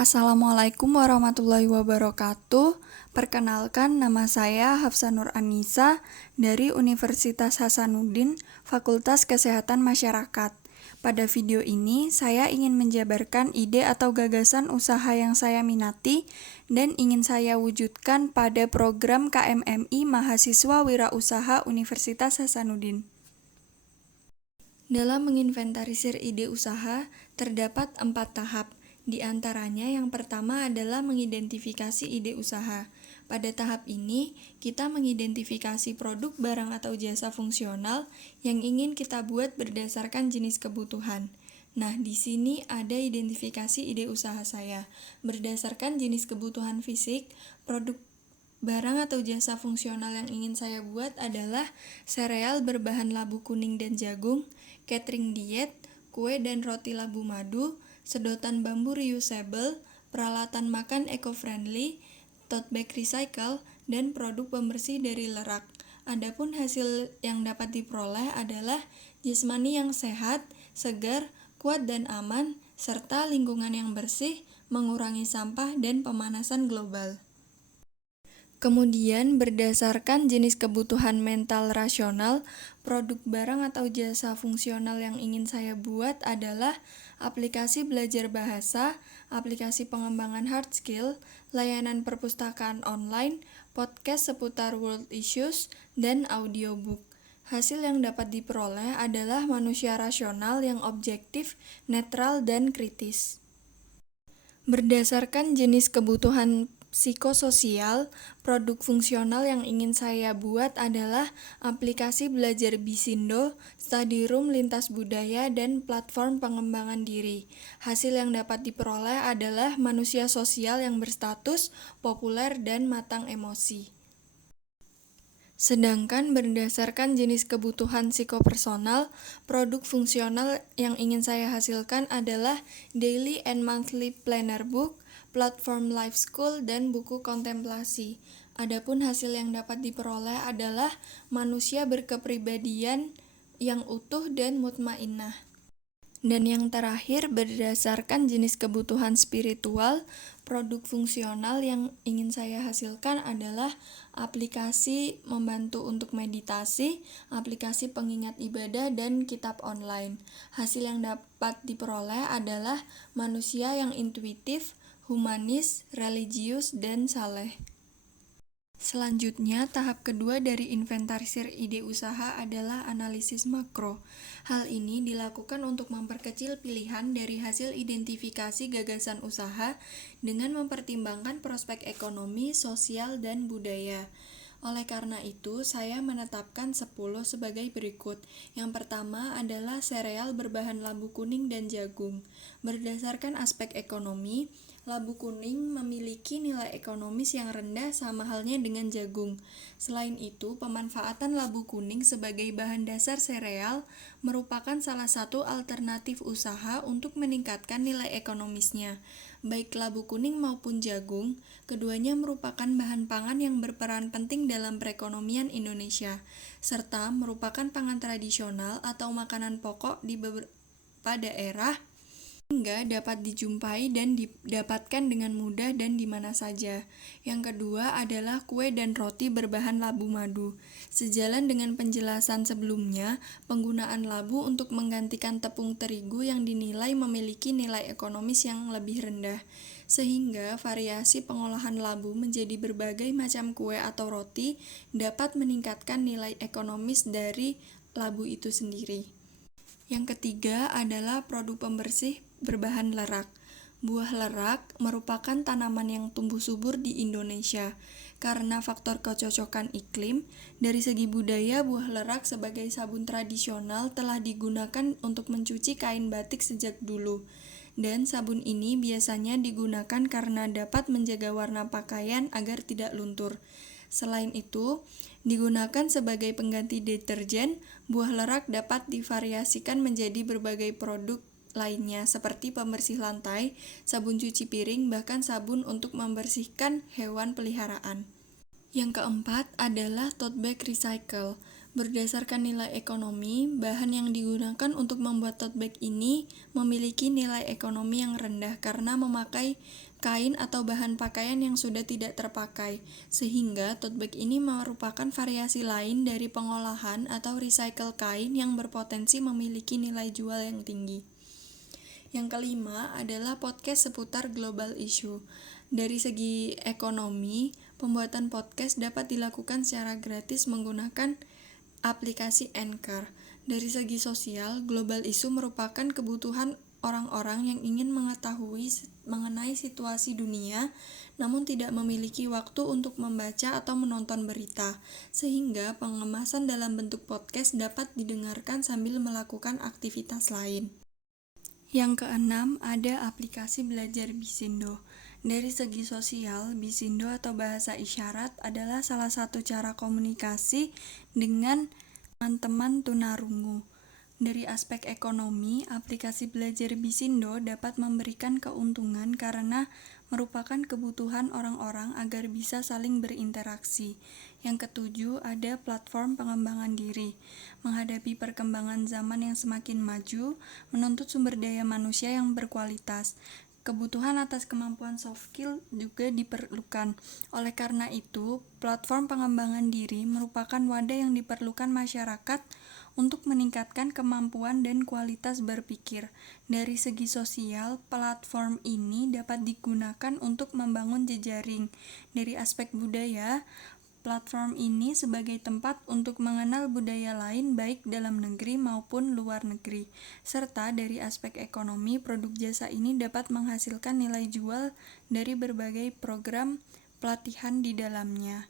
Assalamualaikum warahmatullahi wabarakatuh. Perkenalkan, nama saya Hafsa Nur Anissa dari Universitas Hasanuddin, Fakultas Kesehatan Masyarakat. Pada video ini, saya ingin menjabarkan ide atau gagasan usaha yang saya minati dan ingin saya wujudkan pada program KMMI Mahasiswa Wirausaha Universitas Hasanuddin. Dalam menginventarisir ide usaha, terdapat 4 tahap. Di antaranya yang pertama adalah mengidentifikasi ide usaha. Pada tahap ini, kita mengidentifikasi produk, barang, atau jasa fungsional yang ingin kita buat berdasarkan jenis kebutuhan. Nah, di sini ada identifikasi ide usaha saya. Berdasarkan jenis kebutuhan fisik, produk barang atau jasa fungsional yang ingin saya buat adalah sereal berbahan labu kuning dan jagung, catering diet, kue dan roti labu madu, sedotan bambu reusable, peralatan makan eco-friendly, tote bag recycle, dan produk pembersih dari lerak. Adapun hasil yang dapat diperoleh adalah jasmani yang sehat, segar, kuat dan aman, serta lingkungan yang bersih, mengurangi sampah dan pemanasan global. Kemudian, berdasarkan jenis kebutuhan mental rasional, produk barang atau jasa fungsional yang ingin saya buat adalah aplikasi belajar bahasa, aplikasi pengembangan hard skill, layanan perpustakaan online, podcast seputar world issues, dan audiobook. Hasil yang dapat diperoleh adalah manusia rasional yang objektif, netral, dan kritis. Berdasarkan jenis kebutuhan psikososial, produk fungsional yang ingin saya buat adalah aplikasi belajar Bisindo, study room lintas budaya, dan platform pengembangan diri. Hasil yang dapat diperoleh adalah manusia sosial yang berstatus, populer, dan matang emosi. Sedangkan berdasarkan jenis kebutuhan psikopersonal, produk fungsional yang ingin saya hasilkan adalah daily and monthly planner book, platform life school, dan buku kontemplasi. Adapun hasil yang dapat diperoleh adalah manusia berkepribadian yang utuh dan mutmainnah. Dan yang terakhir, berdasarkan jenis kebutuhan spiritual, produk fungsional yang ingin saya hasilkan adalah aplikasi membantu untuk meditasi, aplikasi pengingat ibadah, dan kitab online. Hasil yang dapat diperoleh adalah manusia yang intuitif, humanis, religius, dan saleh. Selanjutnya, tahap kedua dari inventarisir ide usaha adalah analisis makro. Hal ini dilakukan untuk memperkecil pilihan dari hasil identifikasi gagasan usaha dengan mempertimbangkan prospek ekonomi, sosial, dan budaya. Oleh karena itu, saya menetapkan 10 sebagai berikut. Yang pertama adalah sereal berbahan labu kuning dan jagung. Berdasarkan aspek ekonomi, labu kuning memiliki nilai ekonomis yang rendah sama halnya dengan jagung. Selain itu, pemanfaatan labu kuning sebagai bahan dasar sereal merupakan salah satu alternatif usaha untuk meningkatkan nilai ekonomisnya. Baik labu kuning maupun jagung, keduanya merupakan bahan pangan yang berperan penting dalam perekonomian Indonesia, serta merupakan pangan tradisional atau makanan pokok di beberapa daerah sehingga dapat dijumpai dan didapatkan dengan mudah dan di mana saja. Yang kedua adalah kue dan roti berbahan labu madu. Sejalan dengan penjelasan sebelumnya, penggunaan labu untuk menggantikan tepung terigu yang dinilai memiliki nilai ekonomis yang lebih rendah, sehingga variasi pengolahan labu menjadi berbagai macam kue atau roti dapat meningkatkan nilai ekonomis dari labu itu sendiri. Yang ketiga adalah produk pembersih berbahan lerak. Buah lerak merupakan tanaman yang tumbuh subur di Indonesia. Karena faktor kecocokan iklim, dari segi budaya buah lerak sebagai sabun tradisional telah digunakan untuk mencuci kain batik sejak dulu. Dan sabun ini biasanya digunakan karena dapat menjaga warna pakaian agar tidak luntur. Selain itu, digunakan sebagai pengganti deterjen, buah lerak dapat divariasikan menjadi berbagai produk lainnya seperti pembersih lantai, sabun cuci piring, bahkan sabun untuk membersihkan hewan peliharaan. Yang keempat adalah tote bag recycle. Berdasarkan nilai ekonomi, bahan yang digunakan untuk membuat tote bag ini memiliki nilai ekonomi yang rendah karena memakai kain atau bahan pakaian yang sudah tidak terpakai, sehingga tote bag ini merupakan variasi lain dari pengolahan atau recycle kain yang berpotensi memiliki nilai jual yang tinggi. Yang kelima adalah podcast seputar global issue. Dari segi ekonomi, pembuatan podcast dapat dilakukan secara gratis menggunakan aplikasi Anchor. Dari segi sosial, global issue merupakan kebutuhan orang-orang yang ingin mengetahui mengenai situasi dunia, namun tidak memiliki waktu untuk membaca atau menonton berita, sehingga pengemasan dalam bentuk podcast dapat didengarkan sambil melakukan aktivitas lain. Yang keenam, ada aplikasi belajar Bisindo. Dari segi sosial, Bisindo atau bahasa isyarat adalah salah satu cara komunikasi dengan teman-teman tunarungu. Dari aspek ekonomi, aplikasi belajar Bisindo dapat memberikan keuntungan karena merupakan kebutuhan orang-orang agar bisa saling berinteraksi. Yang ketujuh, ada platform pengembangan diri. Menghadapi perkembangan zaman yang semakin maju, menuntut sumber daya manusia yang berkualitas. Kebutuhan atas kemampuan soft skill juga diperlukan. Oleh karena itu, platform pengembangan diri merupakan wadah yang diperlukan masyarakat untuk meningkatkan kemampuan dan kualitas berpikir. Dari segi sosial, platform ini dapat digunakan untuk membangun jejaring. Dari aspek budaya, platform ini sebagai tempat untuk mengenal budaya lain baik dalam negeri maupun luar negeri. Serta dari aspek ekonomi, produk jasa ini dapat menghasilkan nilai jual dari berbagai program pelatihan di dalamnya.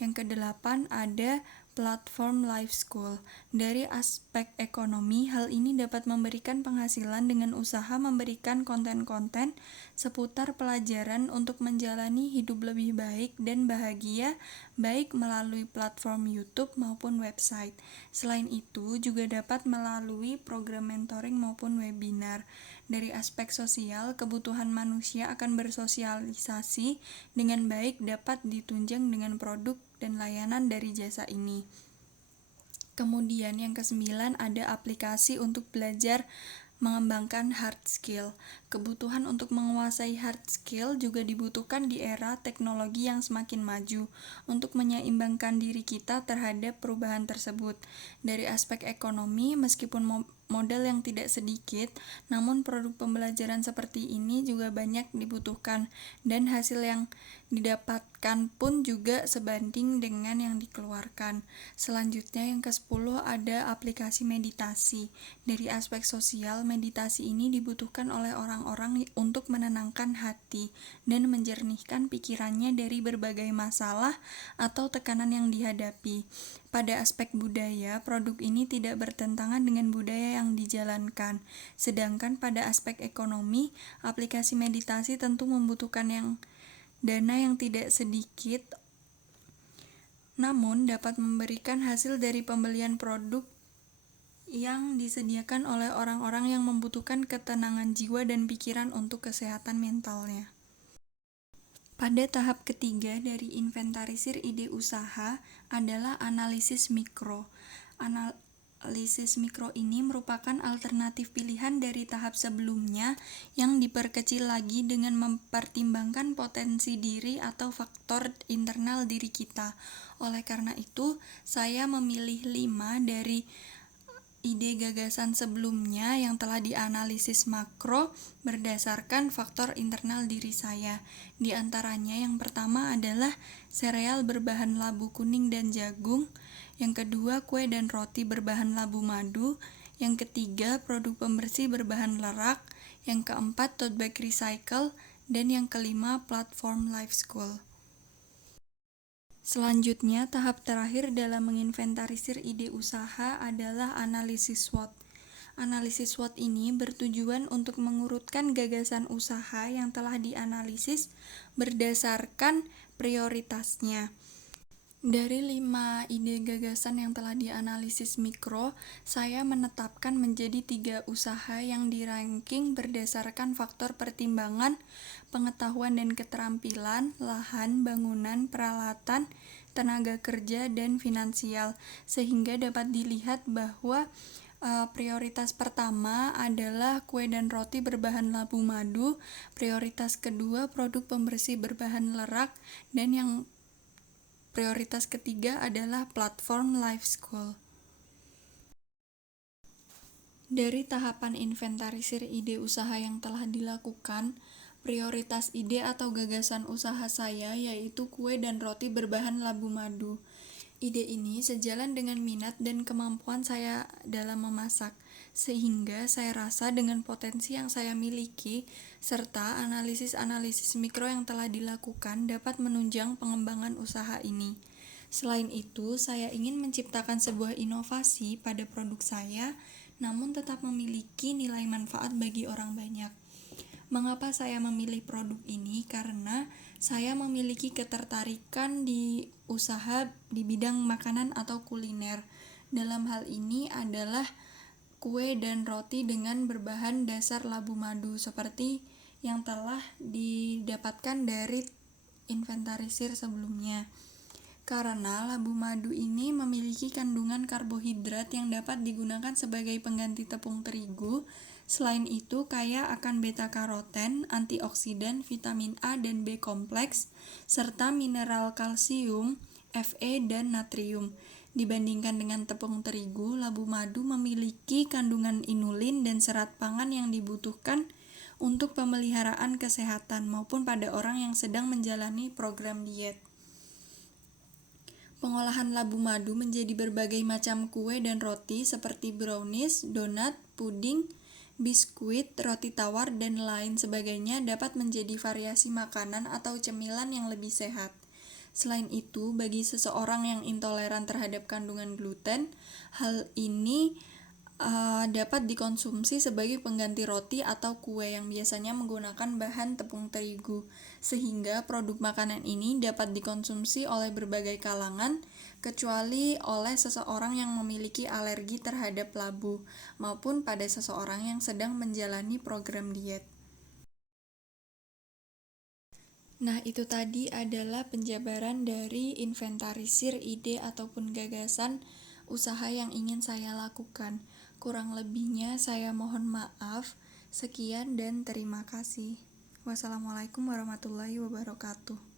Yang kedelapan ada platform life school. Dari aspek ekonomi, hal ini dapat memberikan penghasilan dengan usaha memberikan konten-konten seputar pelajaran untuk menjalani hidup lebih baik dan bahagia, baik melalui platform YouTube maupun website. Selain itu, juga dapat melalui program mentoring maupun webinar. Dari aspek sosial, kebutuhan manusia akan bersosialisasi dengan baik dapat ditunjang dengan produk dan layanan dari jasa ini. Kemudian yang kesembilan ada aplikasi untuk belajar mengembangkan hard skill. Kebutuhan untuk menguasai hard skill juga dibutuhkan di era teknologi yang semakin maju untuk menyeimbangkan diri kita terhadap perubahan tersebut. Dari aspek ekonomi, meskipun modal yang tidak sedikit, namun produk pembelajaran seperti ini juga banyak dibutuhkan dan hasil yang didapatkan pun juga sebanding dengan yang dikeluarkan. Selanjutnya yang ke-10 ada aplikasi meditasi. Dari aspek sosial, meditasi ini dibutuhkan oleh orang-orang untuk menenangkan hati dan menjernihkan pikirannya dari berbagai masalah atau tekanan yang dihadapi. Pada aspek budaya, produk ini tidak bertentangan dengan budaya yang dijalankan. Sedangkan pada aspek ekonomi, aplikasi meditasi tentu membutuhkan dana yang tidak sedikit, namun dapat memberikan hasil dari pembelian produk yang disediakan oleh orang-orang yang membutuhkan ketenangan jiwa dan pikiran untuk kesehatan mentalnya. Pada tahap ketiga dari inventarisir ide usaha adalah analisis mikro. Analisis mikro ini merupakan alternatif pilihan dari tahap sebelumnya yang diperkecil lagi dengan mempertimbangkan potensi diri atau faktor internal diri kita. Oleh karena itu, saya memilih 5 dari ide gagasan sebelumnya yang telah dianalisis makro berdasarkan faktor internal diri saya. Di antaranya yang pertama adalah sereal berbahan labu kuning dan jagung, yang kedua kue dan roti berbahan labu madu, yang ketiga produk pembersih berbahan lerak, yang keempat tote bag recycle, dan yang kelima platform life school. Selanjutnya, tahap terakhir dalam menginventarisir ide usaha adalah analisis SWOT. Analisis SWOT ini bertujuan untuk mengurutkan gagasan usaha yang telah dianalisis berdasarkan prioritasnya. Dari 5 ide gagasan yang telah dianalisis mikro, saya menetapkan menjadi 3 usaha yang diranking berdasarkan faktor pertimbangan, pengetahuan dan keterampilan, lahan, bangunan, peralatan, tenaga kerja, dan finansial, sehingga dapat dilihat bahwa prioritas pertama adalah kue dan roti berbahan labu madu, prioritas kedua produk pembersih berbahan lerak, dan yang prioritas ketiga adalah platform life school. Dari tahapan inventarisir ide usaha yang telah dilakukan, prioritas ide atau gagasan usaha saya yaitu kue dan roti berbahan labu madu. Ide ini sejalan dengan minat dan kemampuan saya dalam memasak, sehingga saya rasa dengan potensi yang saya miliki, serta analisis-analisis mikro yang telah dilakukan dapat menunjang pengembangan usaha ini. Selain itu, saya ingin menciptakan sebuah inovasi pada produk saya, namun tetap memiliki nilai manfaat bagi orang banyak. Mengapa saya memilih produk ini? Karena saya memiliki ketertarikan di usaha di bidang makanan atau kuliner. Dalam hal ini adalah kue dan roti dengan berbahan dasar labu madu seperti yang telah didapatkan dari inventarisir sebelumnya. Karena labu madu ini memiliki kandungan karbohidrat yang dapat digunakan sebagai pengganti tepung terigu. Selain itu, kaya akan beta-karoten, antioksidan, vitamin A dan B kompleks, serta mineral kalsium, Fe, dan natrium. Dibandingkan dengan tepung terigu, labu madu memiliki kandungan inulin dan serat pangan yang dibutuhkan untuk pemeliharaan kesehatan maupun pada orang yang sedang menjalani program diet. Pengolahan labu madu menjadi berbagai macam kue dan roti seperti brownies, donat, puding, biskuit, roti tawar, dan lain sebagainya dapat menjadi variasi makanan atau cemilan yang lebih sehat. Selain itu, bagi seseorang yang intoleran terhadap kandungan gluten, hal ini dapat dikonsumsi sebagai pengganti roti atau kue yang biasanya menggunakan bahan tepung terigu, sehingga produk makanan ini dapat dikonsumsi oleh berbagai kalangan, kecuali oleh seseorang yang memiliki alergi terhadap labu, maupun pada seseorang yang sedang menjalani program diet. Nah, itu tadi adalah penjabaran dari inventarisir ide ataupun gagasan usaha yang ingin saya lakukan. Kurang lebihnya saya mohon maaf. Sekian dan terima kasih. Wassalamualaikum warahmatullahi wabarakatuh.